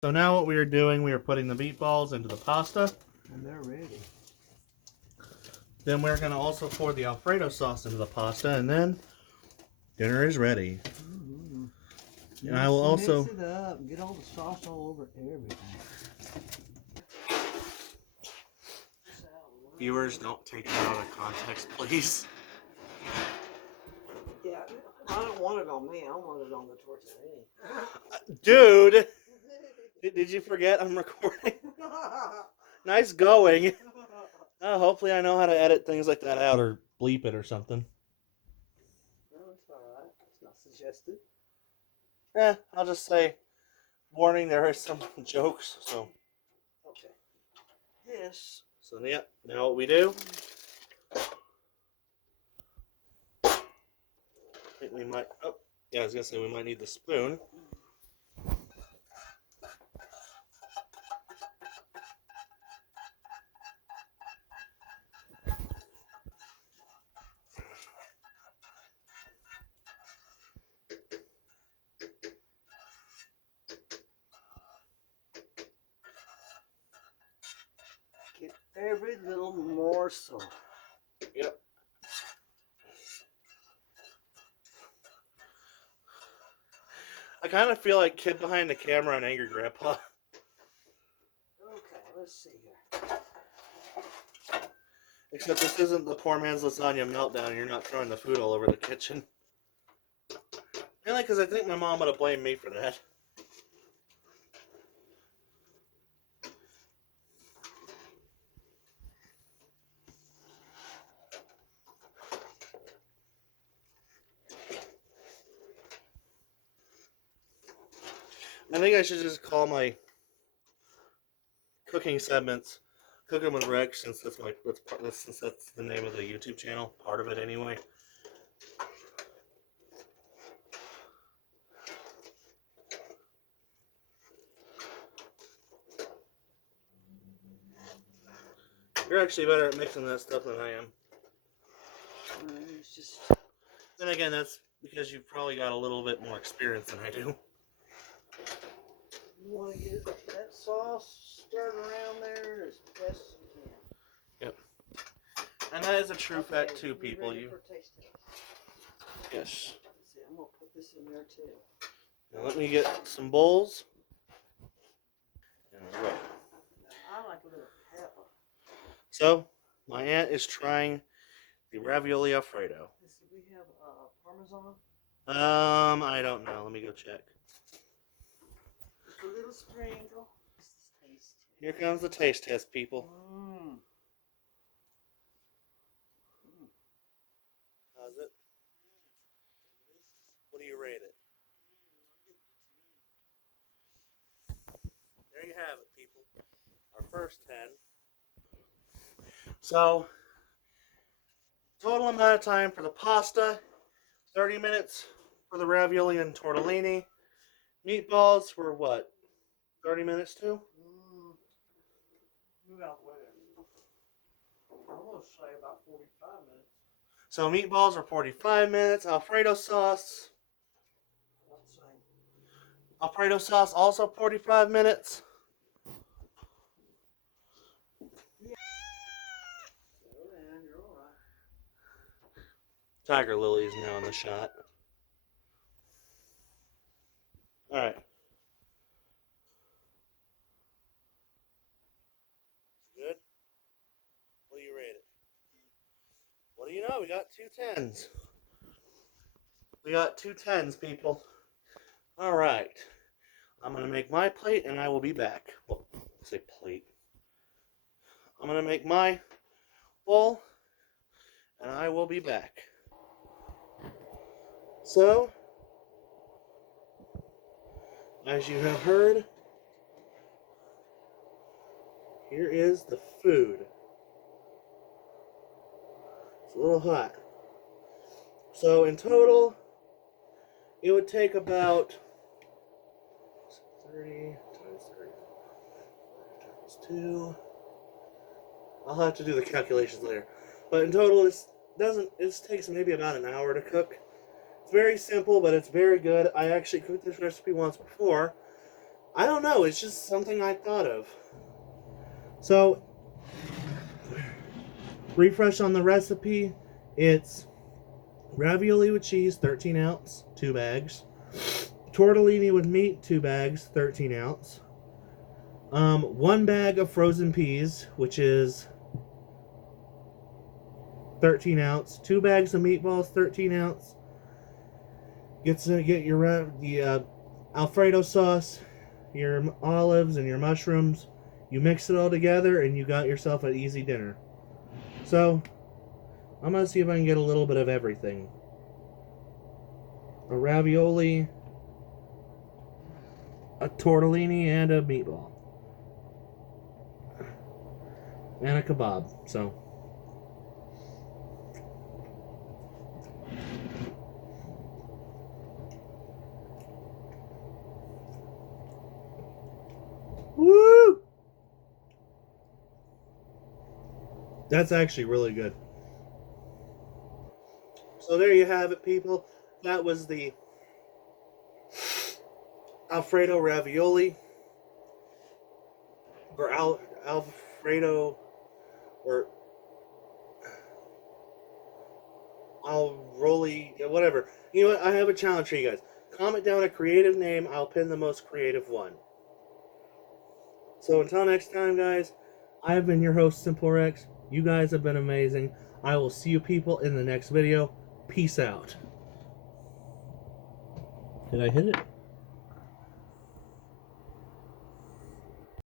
So now what we are doing, we are putting the meatballs into the pasta. And they're ready. Then we're going to also pour the Alfredo sauce into the pasta, and then dinner is ready. And I will also mix it up and get all the sauce all over everything. Viewers, don't take it out of context, please. Yeah, I don't want it on me. I want it on the tortellini. Dude, did you forget I'm recording? Nice going. Hopefully I know how to edit things like that out or bleep it or something. No, it's alright. It's not suggested. I'll just say, warning, there are some jokes, so. Okay. Yes. So, yeah, now what we do, I think we might, I was going to say we might need the spoon. Get every little morsel. Yep. I kind of feel like kid behind the camera on Angry Grandpa. Okay, let's see here. Except this isn't the poor man's lasagna meltdown. You're not throwing the food all over the kitchen. Mainly because I think my mom would have blamed me for that. I think I should just call my cooking segments "Cooking with Rex" since that's the name of the YouTube channel, part of it anyway. You're actually better at mixing that stuff than I am. It's just. Then again, that's because you've probably got a little bit more experience than I do. You want to get that sauce stirred around there as best as you can. Yep. And that is a true fact too, people. You. Yes. Let's see, I'm gonna put this in there too. Now let me get some bowls. All right. I like a little pepper. So my aunt is trying the ravioli Alfredo. Let's see, we have Parmesan. I don't know. Let me go check. Just a little sprinkle. Taste. Here comes the taste test, people. How's it? What do you rate it? There you have it, people. Our first 10. So, total amount of time for the pasta, 30 minutes for the ravioli and tortellini. Meatballs were what? 30 minutes too? Move out the way. I'm gonna say about 45 minutes. So meatballs are 45 minutes. Alfredo sauce. Alfredo sauce also 45 minutes. You're all right. Tiger Lily is now in the shot. All right. Good. What do you rate it? What do you know? We got 2 10s. We got 2 10s, people. All right. I'm going to make my plate and I will be back. Well, let's say plate. I'm going to make my bowl and I will be back. So, as you have heard, here is the food. It's a little hot. So in total, it would take about 30 times 30 times 2. I'll have to do the calculations later. But in total, it takes maybe about an hour to cook. It's very simple, but it's very good. I actually cooked this recipe once before, I don't know. It's just something I thought of. So, refresh on the recipe. It's ravioli with cheese, 13 ounce, 2 bags. Tortellini with meat, 2 bags, 13 ounce. 1 bag of frozen peas, which is 13 ounce. 2 bags of meatballs, 13 ounce. Get your the Alfredo sauce, your olives, and your mushrooms. You mix it all together, and you got yourself an easy dinner. So, I'm gonna see if I can get a little bit of everything. A ravioli, a tortellini, and a meatball. And a kebab, so. Woo! That's actually really good. So there you have it, people. That was the Alfredo ravioli, or Alfredo, or Alroli, whatever. You know what? I have a challenge for you guys. Comment down a creative name. I'll pin the most creative one. So until next time, guys, I have been your host, Simple Rex. You guys have been amazing. I will see you people in the next video. Peace out. Did I hit it?